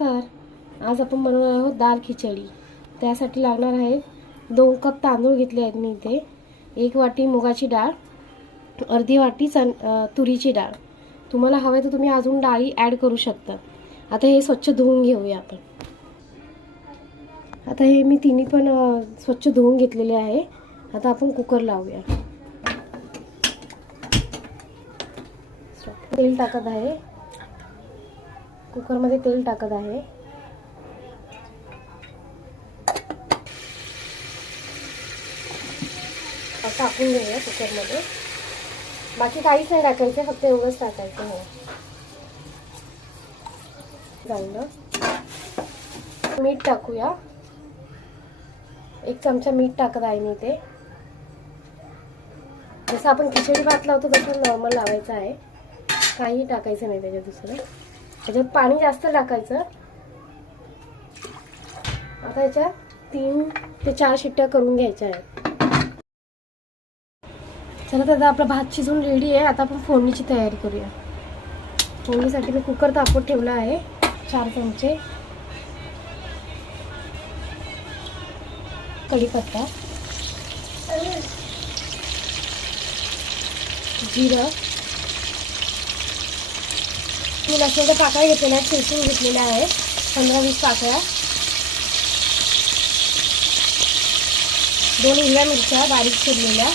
आज आपण बनवणार आहोत दाल खिचडी। त्यासाठी लागणार आहे 2 कप तांदूळ घेतले आहेत मी इथे, 1 वाटी मुगाची डाळ, अर्धी वाटी तुरीची डाळ। तुम्हाला हवे तर तुम्ही अजून डाळी ॲड करू शकता। आता हे स्वच्छ धुवून घेऊया आपण। आता हे मी तिन्ही पण स्वच्छ धुवून घेतलेले आहे। आता आपण कुकर लावूया। तेल टाकत आहे, कुकरमध्ये तेल टाकत आहे। टाकून घेऊया कुकरमध्ये। बाकी काहीच नाही टाकायचं, फक्त एवढंच टाकायचं आहे। झालं, मीठ टाकूया। 1 चमचा मीठ टाकत आहे मी इथे। जसं आपण खिचडी भात लावतो तसं नॉर्मल लावायचं आहे, काही टाकायचं नाही त्याच्यात दुसरं। त्याच्यात पाणी जास्त टाकायचं। आता याच्या 3 ते 4 शिट्ट्या करून घ्यायच्या आहेत। चला, तर आपला भात शिजून रेडी आहे। आता आपण फोडणीची तयारी करूया। फोडणीसाठी मी कुकर तापवत ठेवला आहे। 4 चमचे कढीपत्ता, जिरं, मी लसणाच्या पाकळ्या घेतलेल्या आहेत, चेचून घेतलेल्या आहे 15-20 पाकळ्या, 2 हिरव्या मिरच्या बारीक चिरलेल्या,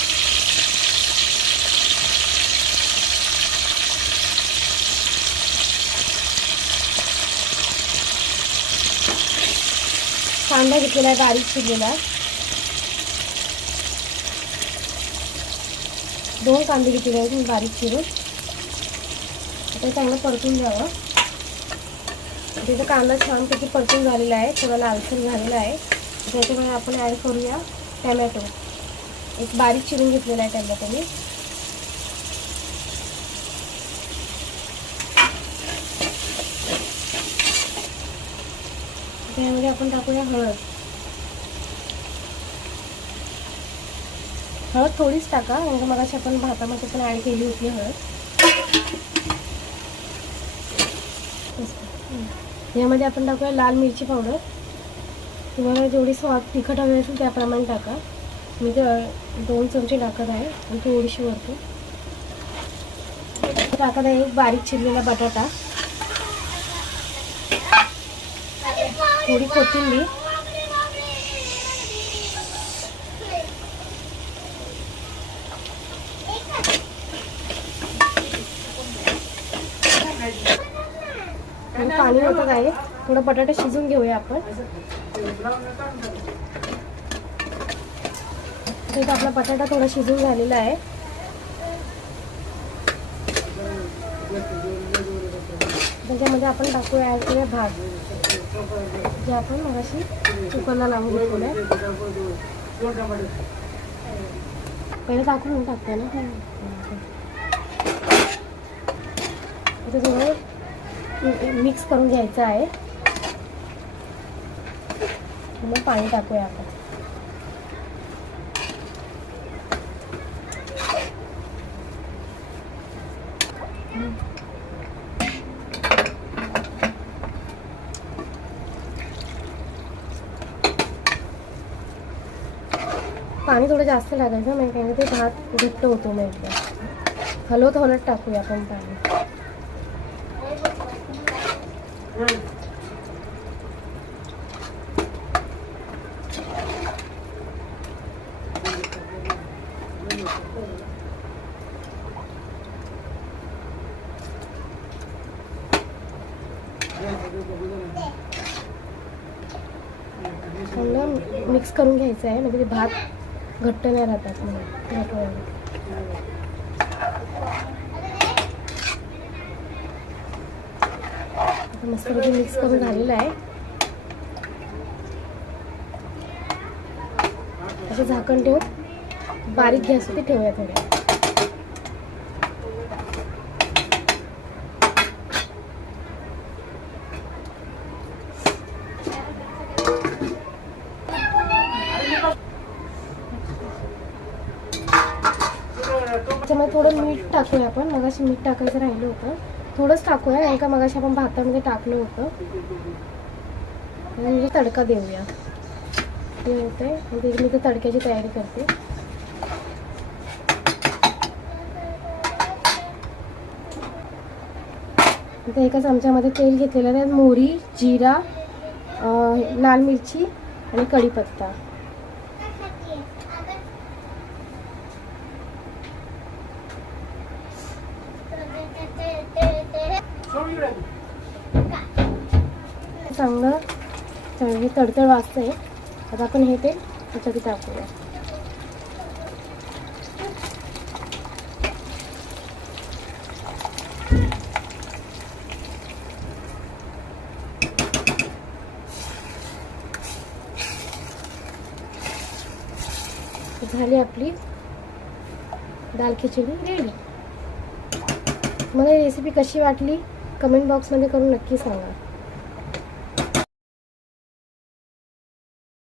कांदा घेतलेला आहे बारीक चिरलेला, 2 कांदे घेतलेले आहेत बारीक चिरून। आता चांगलं परतून घ्यावं। तिथे कांदा छानपैकी परतून झालेला आहे, थोडा लालसर झालेला आहे। त्याच्यामुळे आपण ॲड करूया टॅमॅटो, 1 बारीक चिरून घेतलेला आहे टॅमॅटो मी। त्यामध्ये आपण टाकूया हळद। हळद थोडीच टाका, म्हणजे मगाशी आपण भातामध्ये पण ॲड केली होती हळद। यामध्ये आपण टाकूया लाल मिरची पावडर। तुम्हाला जेवढी स्वाद तिखट हवी असेल त्याप्रमाणे टाका। मी 2 चमचे टाकत आहे आणि थोडीशी वरतून टाकत आहे 1 बारीक चिरलेला बटाटा, थोडी कोथिंबीर, पाणी होतं आहे। थोडा बटाटा शिजून घेऊया आपण। तर आपला बटाटा थोडा शिजून झालेला आहे। त्याच्यामध्ये आपण टाकूया ॲड करूया भात, जे आपण मगाशी कुकरला लावून घेतलेलं आहे। पहिले टाकून टाकते ना, आता थोडं मिक्स करून घ्यायचं आहे। मग पाणी टाकूया आपण। पाणी थोडं जास्त लागायचं, म्हणजे ते भात घट्ट होतो मग एकदा। हलवत टाकूया आपण पाणी। चांगलं मिक्स करून घ्यायचं आहे, म्हणजे भात घट्ट नाही राहतात। मस्तपैकी मिक्स करून झालेलं आहे। असं झाकण ठेवून बारीक गॅसवरती ठेवूया थोड्या। त्याच्यामध्ये थोडं मीठ टाकूया आपण, मगाशी मीठ टाकायचं राहिलं होतं थोडंच टाकूया, नाही का मगाशी आपण भातामध्ये टाकलं होतं. म्हणजे तडका देऊया. ते होते मी तर तडक्याची तयारी करते. आता एका चमच्यामध्ये तेल घेतलेलं आहे. मोहरी, जिरा, लाल मिरची आणि कढीपत्ता. चांगलं हे तडतड वाजतंय. आता आपण हे तेल त्याच्यात टाकूया. झाली आपली दाल खिचडी रेडी. मला रेसिपी कशी वाटली कमेंट बॉक्समध्ये करून नक्की सांगा.